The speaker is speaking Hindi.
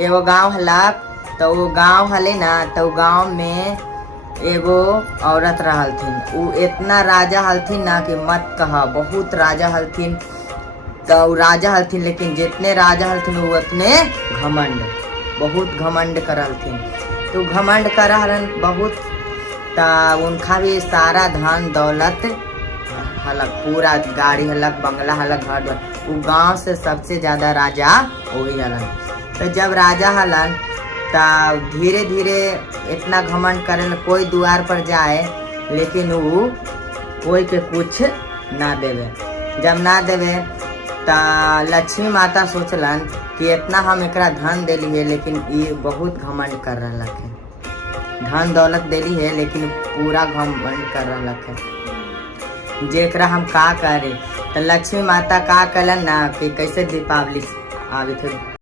एगो गांव हलक, तो वो गांव हले ना, तो गांव में एगो औरत रहलथिन। उ इतना राजा हलथिन ना कि मत कहा, बहुत राजा हलथिन। तो राजा हलथिन, लेकिन जितने राजा हलथिन वो उतने घमंड, बहुत घमंड करलथिन। तो घमंड करहलन बहुत, ता उनका भी सारा धन दौलत हलक, पूरा गाड़ी हलक, बंगला हलक, घर द्वार। वो गांव से सबसे ज्यादा राजा वही हलन। तो जब राजा हलन तब धीरे धीरे इतना घमंड करे, कोई द्वार पर जाए लेकिन वो कोई के कुछ ना देवे। जब ना देवे ता लक्ष्मी माता सोचलन कि इतना हम एकरा धन देली है, लेकिन ये बहुत घमंड कर रहा है। धन दौलत देली है लेकिन पूरा घमंड कर रहा है, जेकरा हम का करे। तो लक्ष्मी माता का कलन ना कि कैसे दीपावली आवे थे।